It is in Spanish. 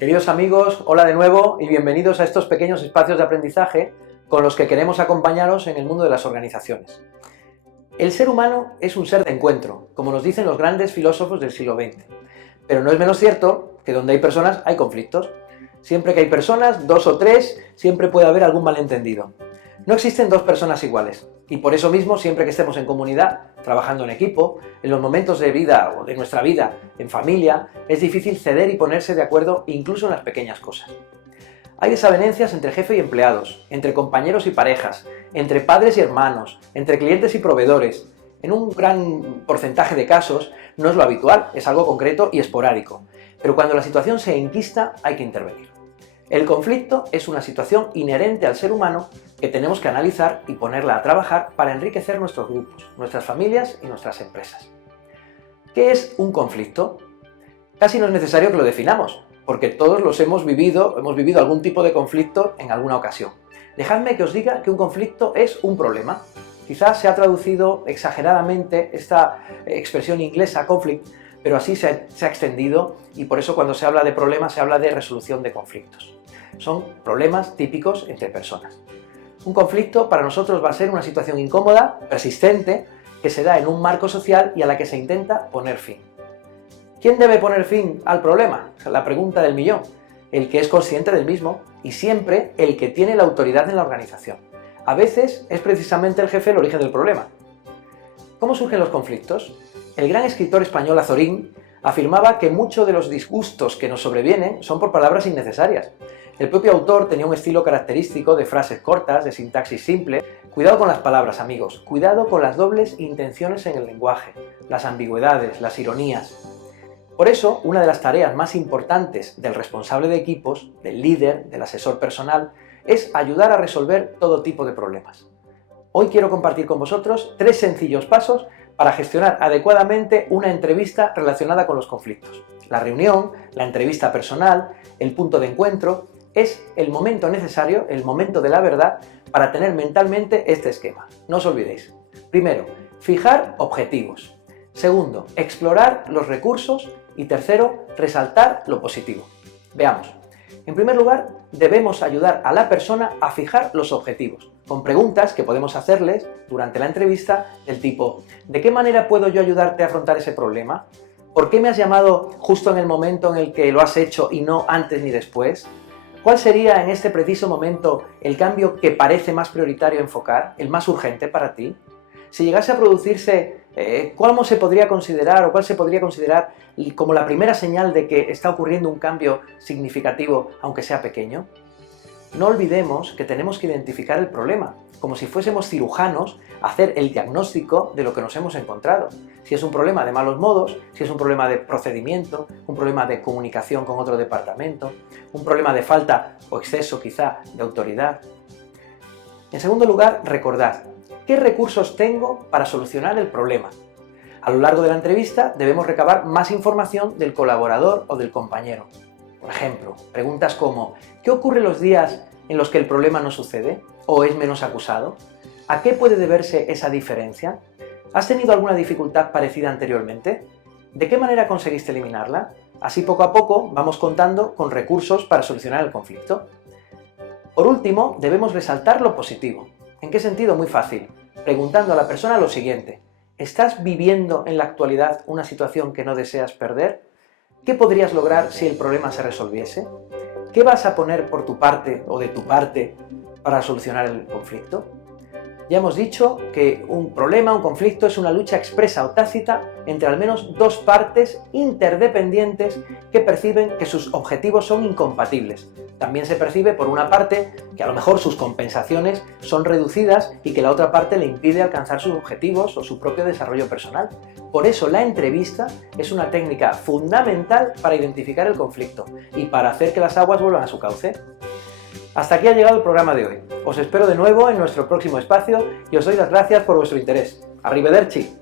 Queridos amigos, hola de nuevo y bienvenidos a estos pequeños espacios de aprendizaje con los que queremos acompañaros en el mundo de las organizaciones. El ser humano es un ser de encuentro, como nos dicen los grandes filósofos del siglo XX. Pero no es menos cierto que donde hay personas hay conflictos. Siempre que hay personas, dos o tres, siempre puede haber algún malentendido. No existen dos personas iguales, y por eso mismo, siempre que estemos en comunidad, trabajando en equipo, en los momentos de vida o de nuestra vida en familia, es difícil ceder y ponerse de acuerdo incluso en las pequeñas cosas. Hay desavenencias entre jefe y empleados, entre compañeros y parejas, entre padres y hermanos, entre clientes y proveedores. En un gran porcentaje de casos no es lo habitual, es algo concreto y esporádico, pero cuando la situación se enquista hay que intervenir. El conflicto es una situación inherente al ser humano que tenemos que analizar y ponerla a trabajar para enriquecer nuestros grupos, nuestras familias y nuestras empresas. ¿Qué es un conflicto? Casi no es necesario que lo definamos, porque todos los hemos vivido algún tipo de conflicto en alguna ocasión. Dejadme que os diga que un conflicto es un problema. Quizás se ha traducido exageradamente esta expresión inglesa, conflict, pero así se ha extendido y por eso cuando se habla de problemas se habla de resolución de conflictos. Son problemas típicos entre personas. Un conflicto para nosotros va a ser una situación incómoda, persistente, que se da en un marco social y a la que se intenta poner fin. ¿Quién debe poner fin al problema? La pregunta del millón. El que es consciente del mismo y siempre el que tiene la autoridad en la organización. A veces es precisamente el jefe el origen del problema. ¿Cómo surgen los conflictos? El gran escritor español Azorín afirmaba que muchos de los disgustos que nos sobrevienen son por palabras innecesarias. El propio autor tenía un estilo característico de frases cortas, de sintaxis simple. Cuidado con las palabras, amigos, cuidado con las dobles intenciones en el lenguaje, las ambigüedades, las ironías. Por eso, una de las tareas más importantes del responsable de equipos, del líder, del asesor personal, es ayudar a resolver todo tipo de problemas. Hoy quiero compartir con vosotros 3 sencillos pasos para gestionar adecuadamente una entrevista relacionada con los conflictos. La reunión, la entrevista personal, el punto de encuentro, es el momento necesario, el momento de la verdad, para tener mentalmente este esquema. No os olvidéis. Primero, fijar objetivos. Segundo, explorar los recursos. Y tercero, resaltar lo positivo. Veamos. En primer lugar, debemos ayudar a la persona a fijar los objetivos, con preguntas que podemos hacerles durante la entrevista del tipo: ¿de qué manera puedo yo ayudarte a afrontar ese problema? ¿Por qué me has llamado justo en el momento en el que lo has hecho y no antes ni después? ¿Cuál sería en este preciso momento el cambio que parece más prioritario enfocar, el más urgente para ti? Si llegase a producirse, ¿cómo se podría considerar o cuál se podría considerar como la primera señal de que está ocurriendo un cambio significativo, aunque sea pequeño? No olvidemos que tenemos que identificar el problema, como si fuésemos cirujanos, hacer el diagnóstico de lo que nos hemos encontrado. Si es un problema de malos modos, si es un problema de procedimiento, un problema de comunicación con otro departamento, un problema de falta o exceso quizá de autoridad. En segundo lugar, recordad, ¿qué recursos tengo para solucionar el problema? A lo largo de la entrevista debemos recabar más información del colaborador o del compañero. Por ejemplo, preguntas como: ¿qué ocurre los días en los que el problema no sucede o es menos acusado? ¿A qué puede deberse esa diferencia? ¿Has tenido alguna dificultad parecida anteriormente? ¿De qué manera conseguiste eliminarla? Así poco a poco vamos contando con recursos para solucionar el conflicto. Por último, debemos resaltar lo positivo. ¿En qué sentido? Muy fácil. Preguntando a la persona lo siguiente: ¿estás viviendo en la actualidad una situación que no deseas perder? ¿Qué podrías lograr si el problema se resolviese? ¿Qué vas a poner por tu parte o de tu parte para solucionar el conflicto? Ya hemos dicho que un problema, un conflicto, es una lucha expresa o tácita entre al menos dos partes interdependientes que perciben que sus objetivos son incompatibles. También se percibe por una parte que a lo mejor sus compensaciones son reducidas y que la otra parte le impide alcanzar sus objetivos o su propio desarrollo personal. Por eso la entrevista es una técnica fundamental para identificar el conflicto y para hacer que las aguas vuelvan a su cauce. Hasta aquí ha llegado el programa de hoy. Os espero de nuevo en nuestro próximo espacio y os doy las gracias por vuestro interés. Arrivederci.